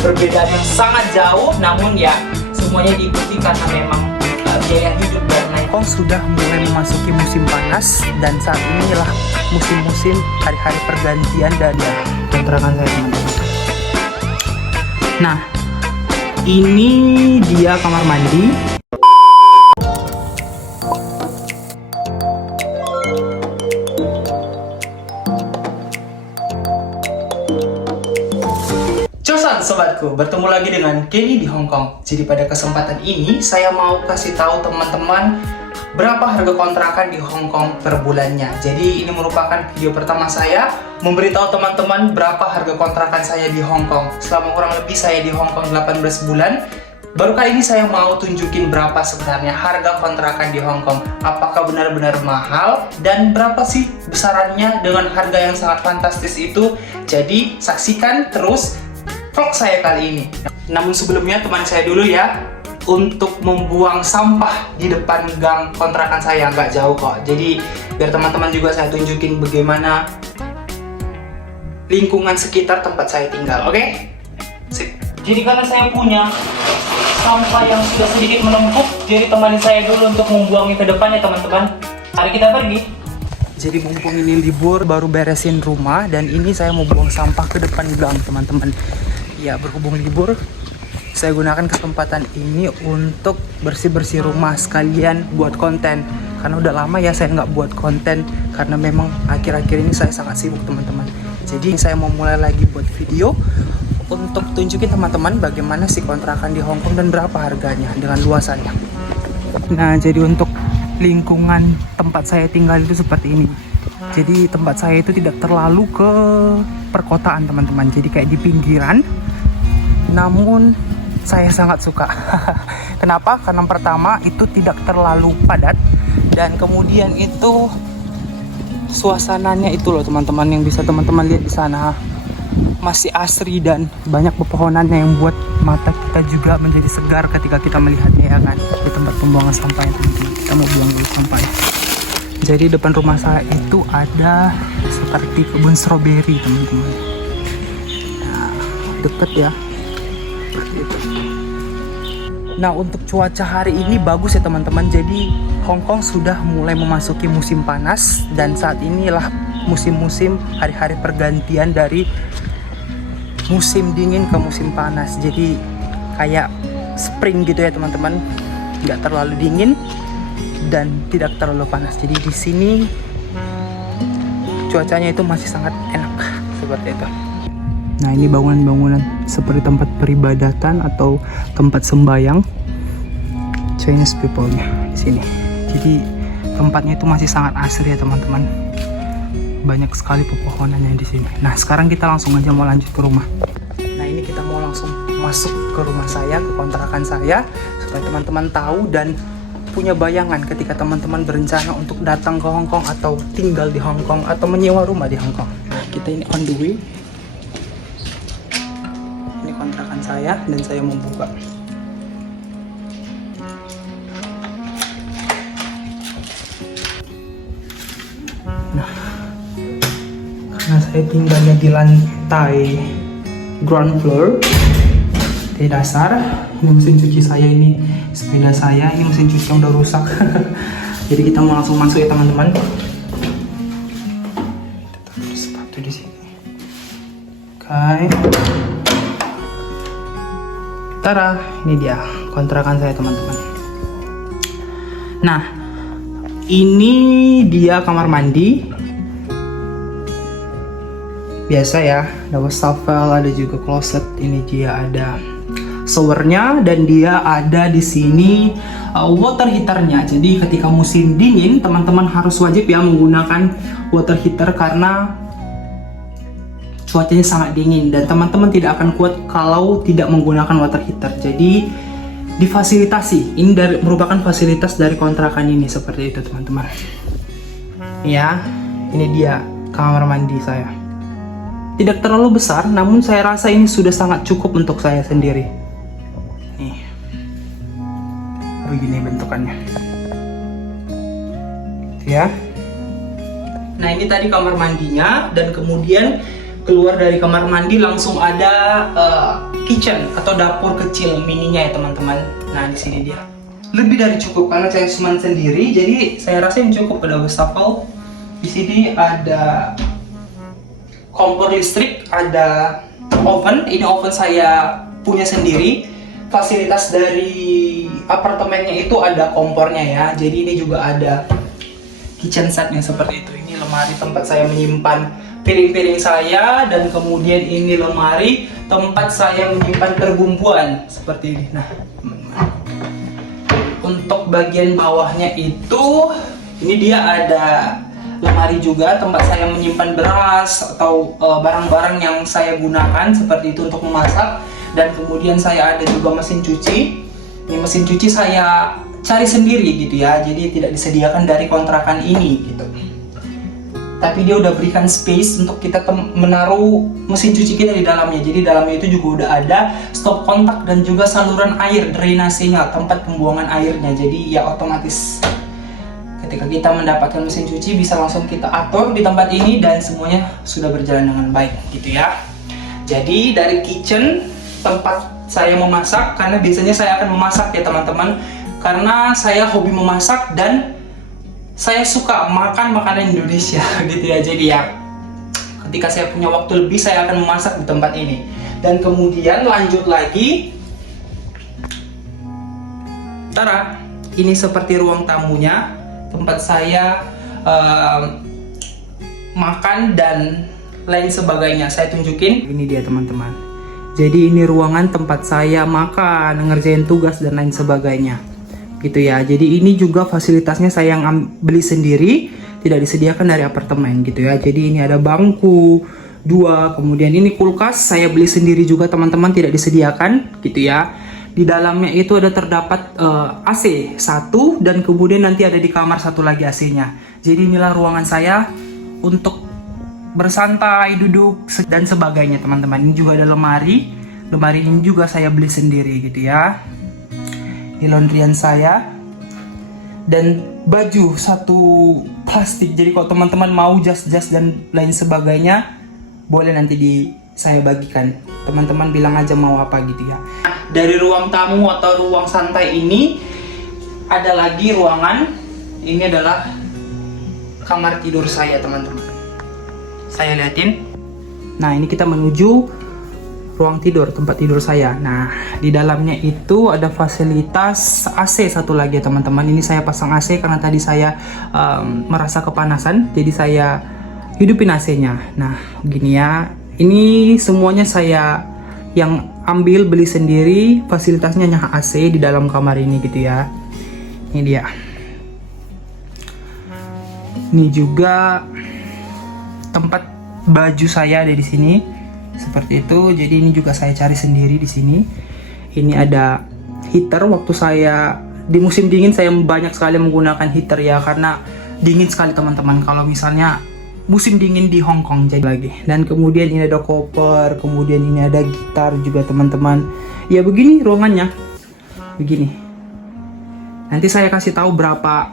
perbedaan yang sangat jauh, namun ya semuanya diikuti karena memang biaya hidup dan naik. Hongkong sudah mulai memasuki musim panas dan saat inilah musim-musim hari-hari pergantian dari kontrakan saya, teman-teman. Nah, ini dia kamar mandi. Cosan sobatku, bertemu lagi dengan Kenny di Hong Kong. Jadi pada kesempatan ini saya mau kasih tahu teman-teman berapa harga kontrakan di Hong Kong per bulannya. Jadi ini merupakan video pertama saya memberitahu teman-teman berapa harga kontrakan saya di Hong Kong. Selama kurang lebih saya di Hong Kong 18 bulan. Baru kali ini saya mau tunjukin berapa sebenarnya harga kontrakan di Hong Kong. Apakah benar-benar mahal dan berapa sih besarannya dengan harga yang sangat fantastis itu. Jadi saksikan terus vlog saya kali ini. Namun sebelumnya teman saya dulu ya, untuk membuang sampah di depan gang kontrakan saya nggak jauh kok. Jadi biar teman-teman juga saya tunjukin bagaimana lingkungan sekitar tempat saya tinggal, oke? Sip. Jadi karena saya punya sampah yang sudah sedikit menumpuk, jadi temani saya dulu untuk membuangnya ke depannya teman-teman. Mari kita pergi. Jadi mumpung ini libur, baru beresin rumah dan ini saya mau buang sampah ke depan gang teman-teman. Ya, berhubung libur, saya gunakan kesempatan ini untuk bersih-bersih rumah sekalian buat konten. Karena udah lama ya saya nggak buat konten, karena memang akhir-akhir ini saya sangat sibuk teman-teman. Jadi saya mau mulai lagi buat video untuk tunjukin teman-teman bagaimana sih kontrakan di Hong Kong dan berapa harganya dengan luasannya. Nah, jadi untuk lingkungan tempat saya tinggal itu seperti ini. Jadi tempat saya itu tidak terlalu ke perkotaan teman-teman. Jadi kayak di pinggiran. Namun saya sangat suka. Kenapa? Karena pertama itu tidak terlalu padat dan kemudian itu suasananya itu loh teman-teman yang bisa teman-teman lihat di sana masih asri dan banyak pepohonannya yang buat mata kita juga menjadi segar ketika kita melihatnya ya kan. Di tempat pembuangan sampah itu kita mau buang dulu sampah. Jadi depan rumah saya itu ada seperti kebun stroberi teman-teman. Nah, deket ya. Gitu. Nah, untuk cuaca hari ini bagus ya teman-teman. Jadi Hong Kong sudah mulai memasuki musim panas dan saat inilah musim-musim hari-hari pergantian dari musim dingin ke musim panas. Jadi kayak spring gitu ya teman-teman. Nggak terlalu dingin dan tidak terlalu panas. Jadi di sini cuacanya itu masih sangat enak seperti itu. Nah, ini bangunan-bangunan seperti tempat peribadatan atau tempat sembayang Chinese people-nya di sini. Jadi tempatnya itu masih sangat asri ya teman-teman. Banyak sekali pepohonannya di sini. Nah, sekarang kita langsung aja mau lanjut ke rumah. Nah, ini kita mau langsung masuk ke rumah saya, ke kontrakan saya, supaya teman-teman tahu dan punya bayangan ketika teman-teman berencana untuk datang ke Hong Kong atau tinggal di Hong Kong atau menyewa rumah di Hong Kong. Nah, kita ini on the way. Ini kontrakan saya dan saya mau buka. Nah, karena saya tinggalnya di lantai ground floor, di dasar. Ini mesin cuci saya, ini sepeda saya, ini mesin cuci yang udah rusak. Jadi kita mau langsung masuk ya teman-teman. Taruh sepatu di sini. Oke. Tara, ini dia kontrakan saya teman-teman. Nah, ini dia kamar mandi. Biasa ya, ada wastafel, ada juga closet. Ini dia ada showernya dan dia ada di sini water heaternya. Jadi ketika musim dingin teman-teman harus wajib ya menggunakan water heater karena cuacanya sangat dingin dan teman-teman tidak akan kuat kalau tidak menggunakan water heater. Jadi difasilitasi. Ini merupakan fasilitas dari kontrakan ini seperti itu teman-teman. Ya, ini dia kamar mandi saya. Tidak terlalu besar, namun saya rasa ini sudah sangat cukup untuk saya sendiri. Nih, begini bentukannya. Ya. Nah, ini tadi kamar mandinya dan kemudian keluar dari kamar mandi langsung ada kitchen atau dapur kecil mininya ya teman-teman. Nah di sini dia lebih dari cukup karena saya cuma sendiri, jadi saya rasa yang cukup. Ada wastafel, di sini ada kompor listrik, ada oven. Ini oven saya punya sendiri. Fasilitas dari apartemennya itu ada kompornya ya. Jadi ini juga ada kitchen setnya seperti itu. Ini lemari tempat saya menyimpan piring-piring saya, dan kemudian ini lemari tempat saya menyimpan perbumbuan seperti ini. Nah, untuk bagian bawahnya itu, ini dia ada lemari juga tempat saya menyimpan beras atau barang-barang yang saya gunakan seperti itu untuk memasak. Dan kemudian saya ada juga mesin cuci. Ini mesin cuci saya cari sendiri gitu ya, jadi tidak disediakan dari kontrakan ini gitu. Tapi dia udah berikan space untuk kita menaruh mesin cuci kita di dalamnya. Jadi dalamnya itu juga udah ada stop kontak dan juga saluran air drainasenya, tempat pembuangan airnya. Jadi ya otomatis ketika kita mendapatkan mesin cuci bisa langsung kita atur di tempat ini dan semuanya sudah berjalan dengan baik gitu ya. Jadi dari kitchen, tempat saya memasak, karena biasanya saya akan memasak ya teman-teman, karena saya hobi memasak dan saya suka makan makanan Indonesia gitu ya. Jadi ya ketika saya punya waktu lebih saya akan memasak di tempat ini. Dan kemudian lanjut lagi, tara, ini seperti ruang tamunya, tempat saya makan dan lain sebagainya. Saya tunjukin, ini dia teman-teman. Jadi ini ruangan tempat saya makan, ngerjain tugas dan lain sebagainya gitu ya. Jadi ini juga fasilitasnya saya yang beli sendiri, tidak disediakan dari apartemen gitu ya. Jadi ini ada bangku 2, kemudian ini kulkas saya beli sendiri juga teman-teman, tidak disediakan gitu ya. Di dalamnya itu ada terdapat AC 1, dan kemudian nanti ada di kamar 1 lagi AC-nya. Jadi inilah ruangan saya untuk bersantai, duduk dan sebagainya teman-teman. Ini juga ada lemari. Lemari ini juga saya beli sendiri gitu ya. Ini laundryan saya dan baju 1 plastik. Jadi kalau teman-teman mau jas-jas dan lain sebagainya, boleh nanti saya bagikan. Teman-teman bilang aja mau apa gitu ya. Dari ruang tamu atau ruang santai ini ada lagi ruangan. Ini adalah kamar tidur saya teman-teman. Saya liatin. Nah ini kita menuju ruang tidur, tempat tidur saya. Nah di dalamnya itu ada fasilitas AC 1 lagi ya teman-teman. Ini saya pasang AC karena tadi saya merasa kepanasan, jadi saya hidupin AC-nya. Nah begini ya. Ini semuanya saya yang ambil, beli sendiri. Fasilitasnya hanya AC di dalam kamar ini gitu ya. Ini dia. Ini juga tempat baju saya ada di sini seperti itu. Jadi ini juga saya cari sendiri di sini. Ini ada heater. Waktu saya di musim dingin saya banyak sekali menggunakan heater ya, karena dingin sekali teman-teman kalau misalnya musim dingin di Hong Kong. Jadi lagi, dan kemudian ini ada koper, kemudian ini ada gitar juga teman-teman. Ya begini ruangannya, begini. Nanti saya kasih tahu berapa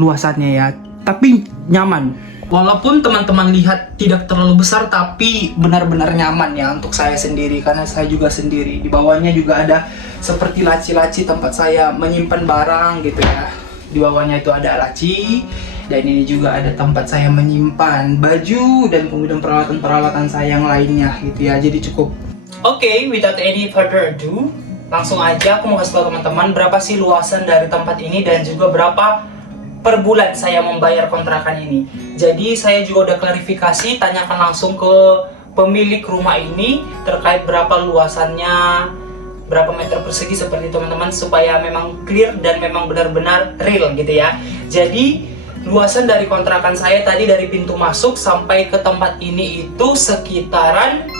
luasannya ya, tapi nyaman. Walaupun teman-teman lihat tidak terlalu besar, tapi benar-benar nyaman ya untuk saya sendiri, karena saya juga sendiri. Di bawahnya juga ada seperti laci-laci tempat saya menyimpan barang gitu ya. Di bawahnya itu ada laci, dan ini juga ada tempat saya menyimpan baju dan kemudian peralatan-peralatan saya yang lainnya gitu ya. Jadi cukup. Oke, without any further ado, langsung aja aku mau kasih tahu teman-teman berapa sih luasan dari tempat ini dan juga berapa per bulan saya membayar kontrakan ini. Jadi saya juga udah klarifikasi, tanyakan langsung ke pemilik rumah ini terkait berapa luasannya, berapa meter persegi seperti teman-teman, supaya memang clear dan memang benar-benar real gitu ya. Jadi luasan dari kontrakan saya tadi dari pintu masuk sampai ke tempat ini itu sekitaran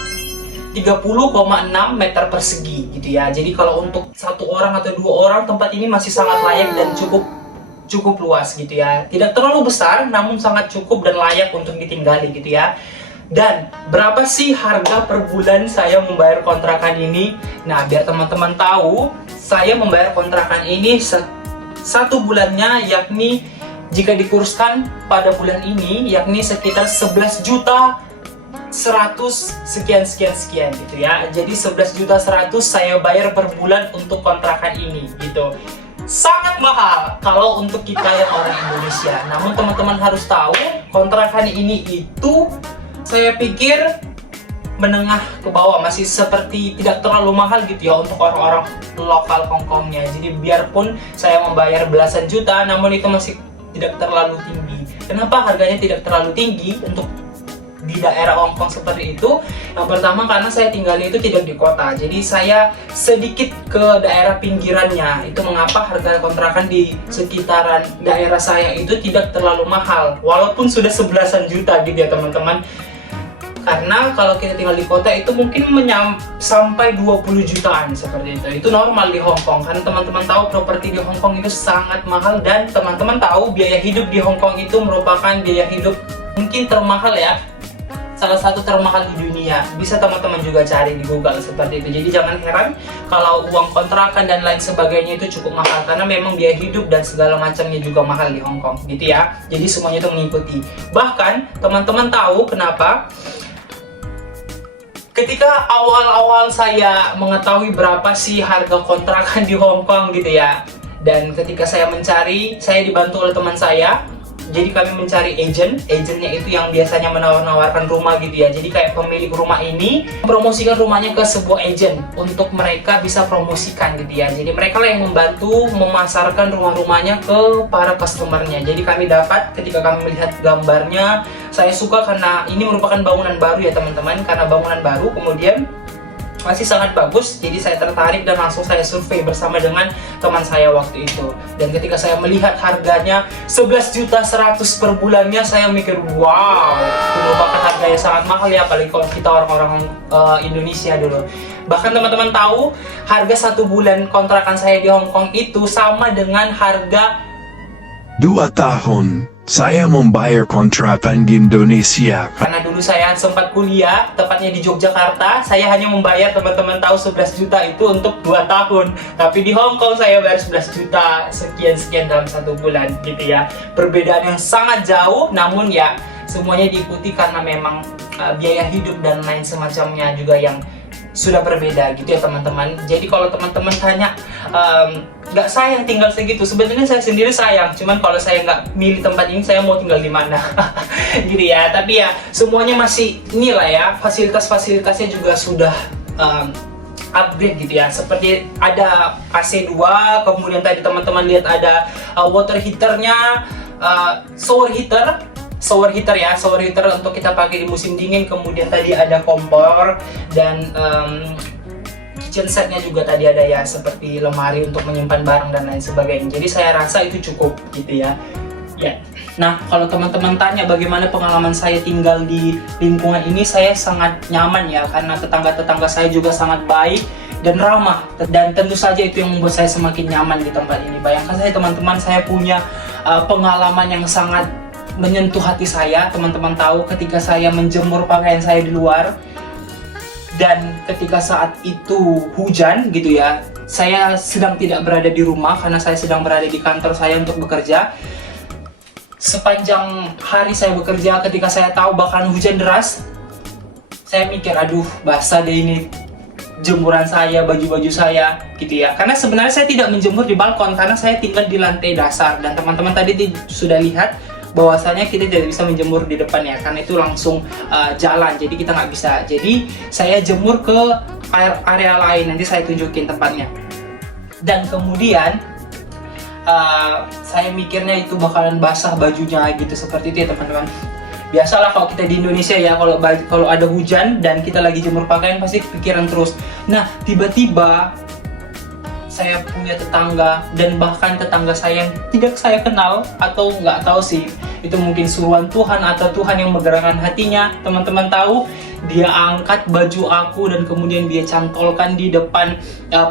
30,6 meter persegi gitu ya. Jadi kalau untuk 1 orang atau 2 orang, tempat ini masih sangat layak dan cukup luas gitu ya. Tidak terlalu besar, namun sangat cukup dan layak untuk ditinggali gitu ya. Dan berapa sih harga per bulan saya membayar kontrakan ini? Nah, biar teman-teman tahu, saya membayar kontrakan ini 1 bulannya, yakni jika dikurskan pada bulan ini, yakni sekitar 11 juta sekian gitu ya. Jadi 11.100.000 saya bayar per bulan untuk kontrakan ini gitu. Sangat mahal kalau untuk kita yang orang Indonesia. Namun teman-teman harus tahu, kontrakan ini itu saya pikir menengah ke bawah, masih seperti tidak terlalu mahal gitu ya untuk orang-orang lokal Hongkongnya. Jadi biarpun saya membayar belasan juta, namun itu masih tidak terlalu tinggi. Kenapa harganya tidak terlalu tinggi untuk di daerah Hongkong seperti itu? Yang pertama karena saya tinggalnya itu tidak di kota, jadi saya sedikit ke daerah pinggirannya. Itu mengapa harga kontrakan di sekitaran daerah saya itu tidak terlalu mahal, walaupun sudah 11-an juta gitu ya teman-teman. Karena kalau kita tinggal di kota itu mungkin sampai 20 jutaan seperti itu. Itu normal di Hongkong, karena teman-teman tahu properti di Hongkong itu sangat mahal, dan teman-teman tahu biaya hidup di Hongkong itu merupakan biaya hidup mungkin termahal ya, salah satu termahal di dunia. Bisa teman-teman juga cari di Google seperti itu. Jadi jangan heran kalau uang kontrakan dan lain sebagainya itu cukup mahal, karena memang biaya hidup dan segala macamnya juga mahal di Hongkong gitu ya. Jadi semuanya itu mengikuti. Bahkan teman-teman tahu kenapa ketika awal-awal saya mengetahui berapa sih harga kontrakan di Hongkong gitu ya, dan ketika saya mencari, saya dibantu oleh teman saya. Jadi kami mencari agennya itu yang biasanya menawar-nawarkan rumah gitu ya. Jadi kayak pemilik rumah ini promosikan rumahnya ke sebuah agen untuk mereka bisa promosikan gitu ya. Jadi mereka lah yang membantu memasarkan rumah-rumahnya ke para customernya. Jadi kami dapat, ketika kami melihat gambarnya, saya suka karena ini merupakan bangunan baru ya teman-teman. Karena bangunan baru, kemudian masih sangat bagus, jadi saya tertarik dan langsung saya survei bersama dengan teman saya waktu itu. Dan ketika saya melihat harganya 11.100.000 per bulannya, saya mikir wow, itu merupakan harga yang sangat mahal ya, apalagi kalau kita orang-orang Indonesia dulu. Bahkan teman-teman tahu, harga 1 bulan kontrakan saya di Hongkong itu sama dengan harga 2 tahun saya membayar kontrakan di Indonesia. Karena dulu saya sempat kuliah, tepatnya di Yogyakarta, saya hanya membayar, teman-teman tahu, 11 juta itu untuk 2 tahun. Tapi di Hongkong saya bayar 11 juta sekian-sekian dalam 1 bulan gitu ya. Perbedaan yang sangat jauh, namun ya semuanya diikuti karena memang biaya hidup dan lain semacamnya juga yang sudah berbeda gitu ya teman-teman. Jadi kalau teman-teman tanya, nggak sayang tinggal segitu, sebenarnya saya sendiri sayang, cuman kalau saya nggak milih tempat ini, saya mau tinggal di mana gitu ya. Tapi ya semuanya masih inilah ya, fasilitas-fasilitasnya juga sudah upgrade gitu ya. Seperti ada AC 2, kemudian tadi teman-teman lihat ada water heaternya, shower heater untuk kita pakai di musim dingin. Kemudian tadi ada kompor, dan kitchen setnya juga tadi ada ya, seperti lemari untuk menyimpan barang dan lain sebagainya. Jadi saya rasa itu cukup gitu ya. Nah, kalau teman-teman tanya bagaimana pengalaman saya tinggal di lingkungan ini, saya sangat nyaman ya, karena tetangga-tetangga saya juga sangat baik dan ramah, dan tentu saja itu yang membuat saya semakin nyaman di tempat ini. Bayangkan saya teman-teman, saya punya pengalaman yang sangat menyentuh hati saya. Teman-teman tahu ketika saya menjemur pakaian saya di luar, dan ketika saat itu hujan gitu ya, saya sedang tidak berada di rumah karena saya sedang berada di kantor saya untuk bekerja. Sepanjang hari saya bekerja, ketika saya tahu bakalan hujan deras, saya mikir, aduh basah deh ini jemuran saya, baju-baju saya gitu ya. Karena sebenarnya saya tidak menjemur di balkon, karena saya tinggal di lantai dasar, dan teman-teman tadi sudah lihat bahwasanya kita tidak bisa menjemur di depan ya, karena itu langsung jalan, jadi kita nggak bisa. Jadi saya jemur ke area lain, nanti saya tunjukin tempatnya. Dan kemudian saya mikirnya itu bakalan basah bajunya gitu, seperti itu ya teman-teman. Biasalah kalau kita di Indonesia ya, kalau ada hujan dan kita lagi jemur pakaian pasti pikiran terus. Nah, tiba-tiba saya punya tetangga, dan bahkan tetangga saya yang tidak saya kenal, atau nggak tahu sih, itu mungkin suruhan Tuhan atau Tuhan yang menggerakkan hatinya. Teman-teman tahu, dia angkat baju aku dan kemudian dia cantolkan di depan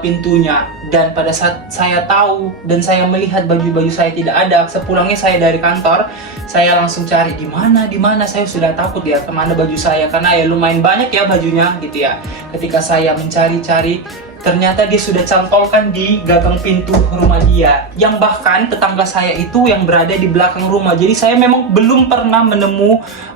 pintunya. Dan pada saat saya tahu dan saya melihat baju-baju saya tidak ada, sepulangnya saya dari kantor, saya langsung cari di mana. Saya sudah takut ya, kemana baju saya, karena ya lumayan banyak ya bajunya gitu ya. Ketika saya mencari-cari, ternyata dia sudah cantolkan di gagang pintu rumah dia, yang bahkan tetangga saya itu yang berada di belakang rumah. Jadi saya memang belum pernah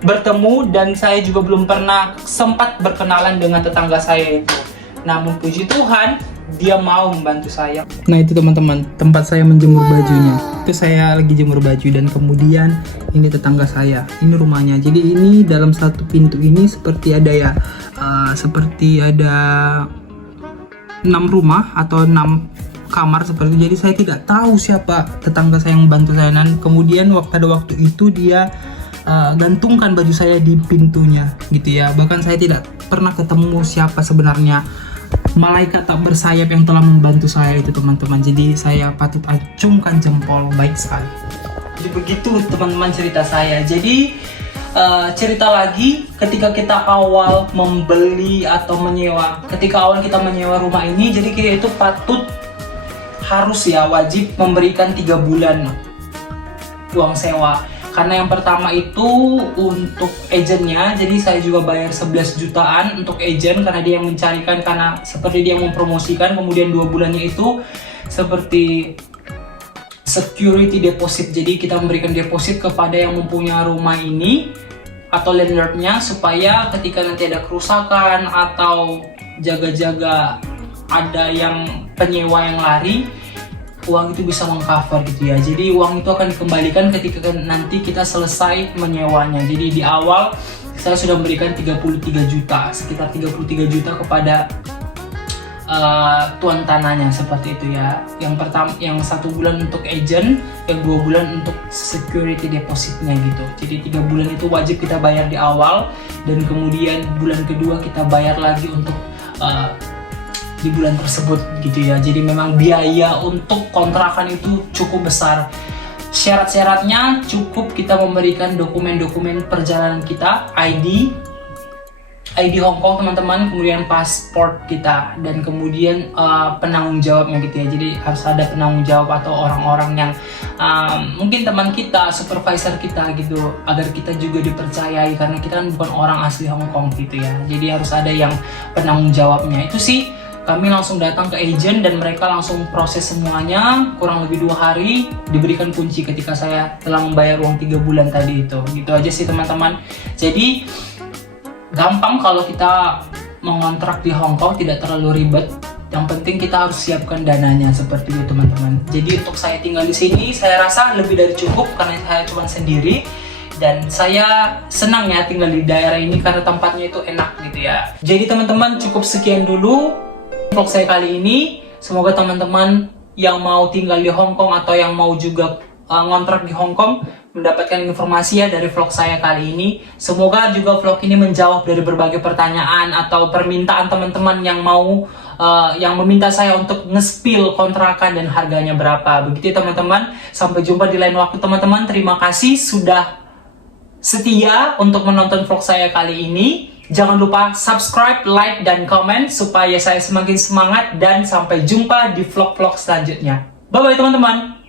bertemu dan saya juga belum pernah sempat berkenalan dengan tetangga saya itu. Namun puji Tuhan, dia mau membantu saya. Nah itu teman-teman, tempat saya menjemur bajunya. Itu saya lagi jemur baju dan kemudian ini tetangga saya, ini rumahnya. Jadi ini dalam satu pintu ini seperti ada seperti ada 6 rumah atau 6 kamar seperti itu. Jadi saya tidak tahu siapa tetangga saya yang membantu saya. Dan kemudian pada waktu itu dia gantungkan baju saya di pintunya gitu ya. Bahkan saya tidak pernah ketemu siapa sebenarnya malaikat tak bersayap yang telah membantu saya itu teman-teman. Jadi saya patut acungkan jempol, baik sekali. Jadi begitu teman-teman cerita saya. Jadi cerita lagi, ketika kita awal membeli atau menyewa, ketika awal kita menyewa rumah ini, jadi kita itu wajib memberikan 3 bulan uang sewa. Karena yang pertama itu untuk agennya, jadi saya juga bayar 11 jutaan untuk agen karena dia yang mencarikan, karena seperti dia mempromosikan. Kemudian 2 bulannya itu seperti security deposit, jadi kita memberikan deposit kepada yang mempunyai rumah ini atau landlordnya, supaya ketika nanti ada kerusakan atau jaga-jaga ada yang penyewa yang lari, uang itu bisa mengcover gitu ya. Jadi uang itu akan dikembalikan ketika nanti kita selesai menyewanya. Jadi di awal saya sudah memberikan 33 juta, sekitar 33 juta kepada tuan tanahnya seperti itu ya. Yang pertama, yang 1 bulan untuk agent, yang 2 bulan untuk security depositnya gitu. Jadi 3 bulan itu wajib kita bayar di awal, dan kemudian bulan kedua kita bayar lagi untuk di bulan tersebut gitu ya. Jadi memang biaya untuk kontrakan itu cukup besar. Syarat-syaratnya cukup kita memberikan dokumen-dokumen perjalanan kita, ID Hongkong teman-teman, kemudian paspor kita, dan kemudian penanggung jawabnya gitu ya. Jadi harus ada penanggung jawab atau orang-orang yang mungkin teman kita, supervisor kita gitu, agar kita juga dipercayai, karena kita kan bukan orang asli Hongkong gitu ya. Jadi harus ada yang penanggung jawabnya. Itu sih, kami langsung datang ke agent dan mereka langsung proses semuanya. Kurang lebih 2 hari diberikan kunci ketika saya telah membayar uang 3 bulan tadi itu. Gitu aja sih teman-teman. Jadi gampang kalau kita mengontrak di Hong Kong, tidak terlalu ribet. Yang penting kita harus siapkan dananya seperti itu teman-teman. Jadi untuk saya tinggal di sini, saya rasa lebih dari cukup karena saya cuma sendiri. Dan saya senang ya tinggal di daerah ini karena tempatnya itu enak gitu ya. Jadi teman-teman, cukup sekian dulu vlog saya kali ini. Semoga teman-teman yang mau tinggal di Hong Kong atau yang mau juga ngontrak di Hong Kong mendapatkan informasi ya dari vlog saya kali ini. Semoga juga vlog ini menjawab dari berbagai pertanyaan atau permintaan teman-teman yang mau yang meminta saya untuk nge-spill kontrakan dan harganya berapa. Begitu teman-teman. Sampai jumpa di lain waktu teman-teman. Terima kasih sudah setia untuk menonton vlog saya kali ini. Jangan lupa subscribe, like, dan komen supaya saya semakin semangat, dan sampai jumpa di vlog-vlog selanjutnya. Bye-bye teman-teman.